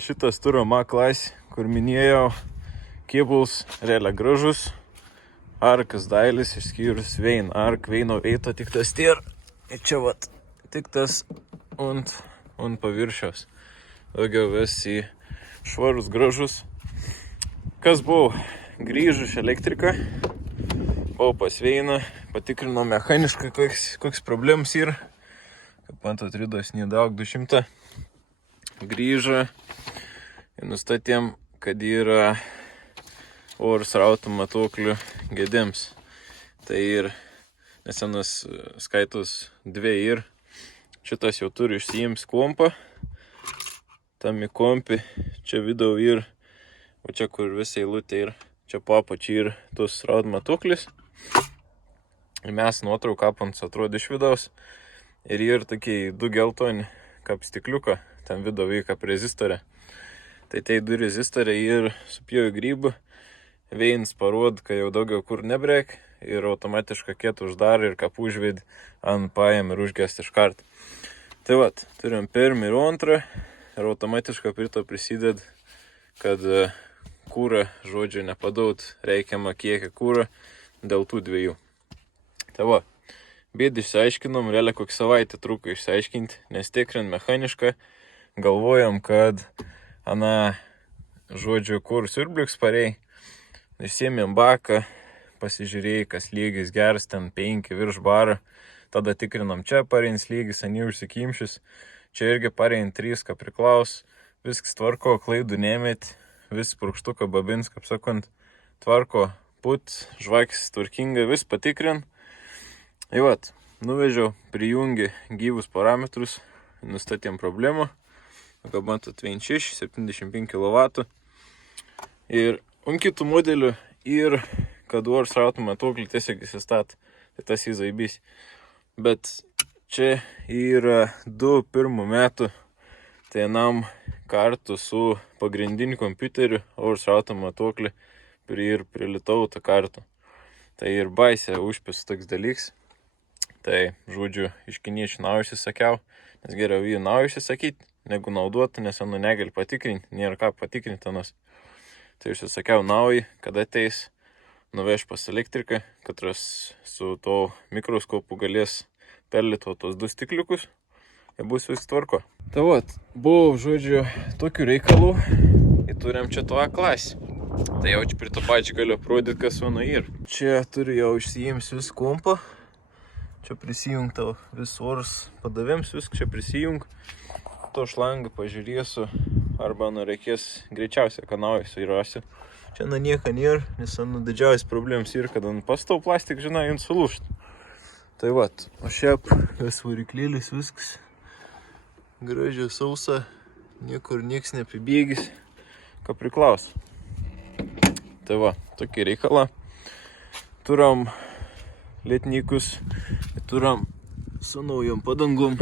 Šitas turo A-klasė, kur minėjau, kėbuls realiai gražus, arkas dailis, išskyrus vein, veino veito tik tas ir čia vat, tik tas ant paviršiaus. Daugiau visi švarus, gražus. Kas buvo? Grįžu iš elektriką, buvau pas veiną, patikrinau mechaniškai, koks problemas yra. Kaip matot, ridos nedaug 200. Grįžo ir nustatėm, kad yra oro srautų matuoklių gedėms. Tai ir nesenas skaitos 2 ir šitas jau turi išsiims kompą. Tam į kompį, čia vidau ir, o čia kur visai eilutė ir, čia po apačiai ir tos srautų matuoklis. Ir mes nuotrauką apants atrodo iš vidaus. Ir yra tokie 2 geltoni kaip stikliuką, tam vidau kaip rezistorė. Tai 2 rezistoriai ir supjauju grybų, veins parod, kai jau daugiau kur nebrek ir automatiškai kietą uždarė ir kaip užved ant paėm ir užgest iš karto. Tai vat, turim pirmą ir antrą ir automatiškai prie to prisided, kad kūrą, žodžiu, nepadaut reikiamą kiekį kūrą dėl tų 2. Tai va, bėdį išsiaiškinom, realiai kokį savaitę truko išsiaiškinti, nes tikrint mechanišką, galvojom, kad žodžiu, kur siurbliuks pariai, išsiėmėm baką, pasižiūrėjai, kas lygis geras, ten 5 virš baro, tada tikrinam čia pareins lygis, anie užsikimšis, čia irgi parein 3, ką priklaus, viskas tvarko, klaidų nemėt, vis purkštuką babins, kaip sakant, tvarko, put, žvakis tvarkingai, vis patikrin. Ir vat, nuvežiau, prijungi gyvus parametrus, nustatėm problemą, kaip matot, 26, 75 kW. Ir ant kitų modelių ir kad oro srautų matuoklį tiesiog įsistat, tai tas įzaibys. Bet čia yra 2 pirmų metų, tai nam kartu su pagrindiniu kompiuteriu oro srautų matuoklį ir prilitau tą kartą. Tai ir baisė užpis toks dalyks. Tai, žodžiu, iš kiniečių naujusi sakiau, nes geriau jį naujusi sakyti, negu naudoti, nes anu negali patikrinti, nėra ką patikrinti anas. Tai aš sakiau naujai, kada ateis, nuveš pas elektriką, katras su to mikroskopu galės perlito tos 2 stikliukus ir bus vis tvarko. Tai vat, buvo, žodžiu, tokių reikalų ir turim čia to A-klasį. Tai jau čia prie to pačią galiu aprodyti, kas mano yra. Čia turiu jau išsijims vis kompą. Čia prisijungta vis oras padavėms, viską čia prisijung. To šlangą pažiūrėsiu, arba reikės greičiausiai, kad naujas įrasiu. Čia nieko nėra, nes didžiausias problemas yra, kad ant pastau plastik, žinai, ant sulūšt. Tai vat, o šiaip vis variklėlis, viskas gražiai sausa, niekur nieks nepibėgis, ką priklaus. Tai va, tokį reikalą. Turam lietnikus, turam su naujom padangom,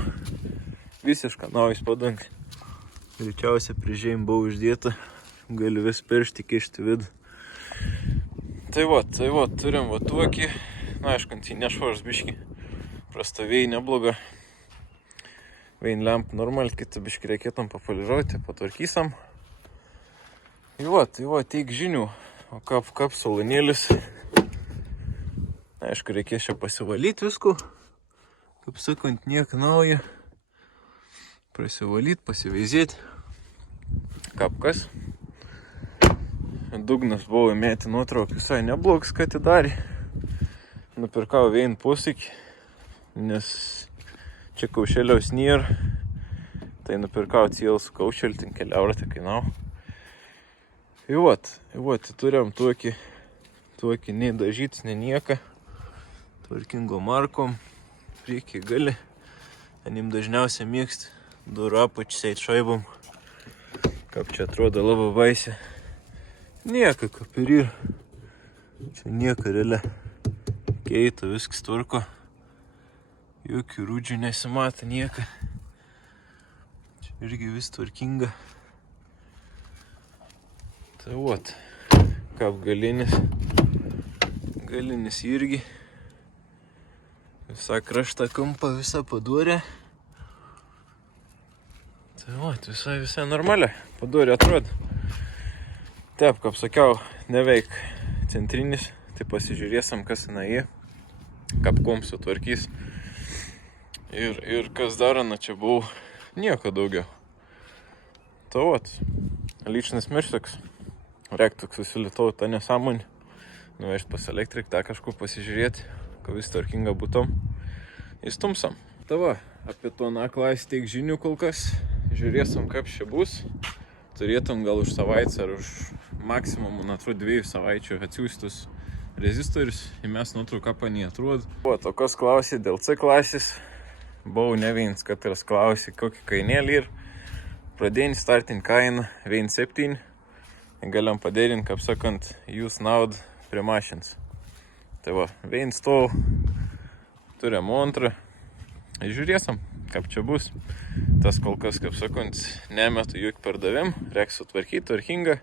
visišką naujas padang. Greičiausiai prižėjim buvo uždėta, gali vis piršti, kišti vidų. Tai va, turim va tokį, aišku, tai nešvaras biški, prastavėjai nebloga. Vein lemp normal, kitą biški reikėtum papoliruoti, patvarkysam. Tai va, teik žinių, o kaip salonėlis. Aišku, reikės čia pasivalyti visko, kaip sakant, nieko nauja. Prasivalyti, pasiveizėti, kaip kas. Dugnas buvo įmėti nuotrauką, visai neblogas, ką atidarė. Nupirkau vein posūkį, nes čia kaušeliaus nėra. Tai nupirkau cielą su kaušelį, ten keliaurą tai kainau. Ir vat, turim tokį nei dažytis, nei nieką. Tvarkingo markom, priekį gali. Anim dažniausiai mėgsti durų apačiai šaibom. Kaip čia atrodo labai baisė. Nieko, kaip ir yra. Čia nieko realia. Keita, viskas tvarko. Jokių rūdžių nesimata, nieko. Čia irgi vis tvarkinga. Tai vat, kaip galinis. Galinis irgi. Visą kraštą kampą, visą padūrę. Tai vat, visai normalia. padori atrodo. Taip, kaip sakiau, neveik centrinis, tai pasižiūrėsim, kas jinai kapkom sutvarkys. Ir kas dar, čia buvau, nieko daugiau. Tai vat, lyčinis mirštoks, reiktų susilitau tą nesąmonį, nuvežti pas elektrik, tą kažkur pasižiūrėti, kad vis tvarkinga būtum, įstumsam. Tai va, apie to naklais tiek žinių kol kas, žiūrėsim, kaip čia bus. Turėtum gal už savaitę ar už maksimum, man atrodo, 2 savaičių atsiųstus rezistorius, ir mes nuotrauką panį atrodo. O, to kas klausė dėl C klasės, buvau ne viens, kad ir klausė, kokį kainėlį ir pradėjant startinį kainą 1,7. Galim padaryti, kaip sakant, use naud prie mašins. Tai va, 1,100 tu remontrą. Žiūrėsim, kaip čia bus. Tas kol kas, kaip sakant, nemetu juk pardavim. Reiks sutvarkyti, tvarkingą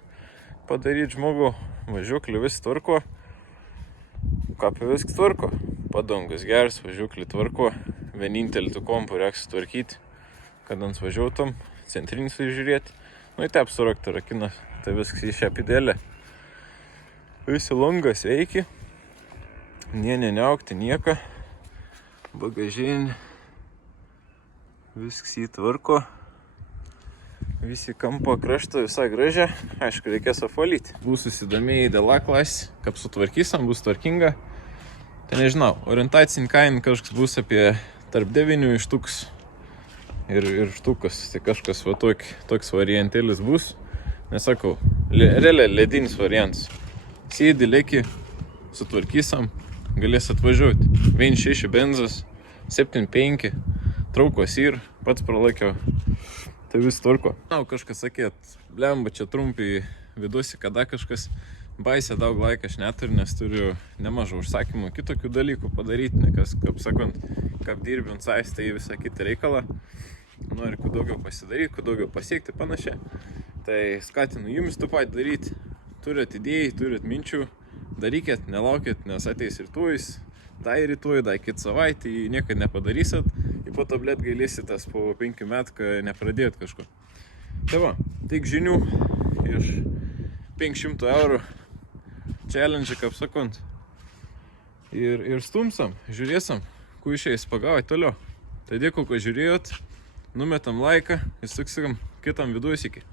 padaryti žmogų. Važiuoklį vis tvarko. Kapį viskas tvarko. Padangas geras, važiuoklį tvarko. Vienintelį tų kompų reiks sutvarkyti, kad ant važiuotum. Centrinis žiūrėti. Nu, į taip surakti rakiną. Tai viskas į šią pidelę. Visi langas veiki. Neaukti nieko. Bagažinė. Viskas įtvarko. Visi kampo krašto visai gražia. Aišku, reikės apvalyti. Bus susidomėjai dėl A klasės, kaip sutvarkysim, bus tvarkinga. Tai nežinau, orientacinį kainą kažkas bus apie tarp 9 štuks ir štukas. Tai kažkas va toks variantėlis bus. Nesakau, realiai ledinis variantas. Sėdi, lėki, sutvarkysim, galės atvažiuoti. 1,6 benzas, 7,5, traukos ir pats pralaikiau. Tai vis tvarko. Na, kažkas sakėt, blemba čia trumpiai vidusi, kada kažkas baisė daug laiką aš neturiu, nes turiu nemažą užsakymų kitokių dalykų padaryti, nekas, kaip sakant, kaip dirbint sais, tai visą kitą reikalą. Noriu kuo daugiau pasidaryti, kuo daugiau pasiekti panašiai. Tai skatinu jums tą patį daryti. Turit idėjai, turit minčių, darykit, nelaukit, nes ateis rytojus, rytoj, kitą savaitę, niekad nepadarysit. Ir po to, blėt, gailėsitas po 5 metų, kai nepradėjot kažko. Tai va, tik žinių iš 500 eurų challenge, kaip sakant. Ir stumsam, žiūrėsim, kuo išeis pagauti toliau. Tai dėkui, kad žiūrėjot, numetam laiką ir suksim kitam vidų iki.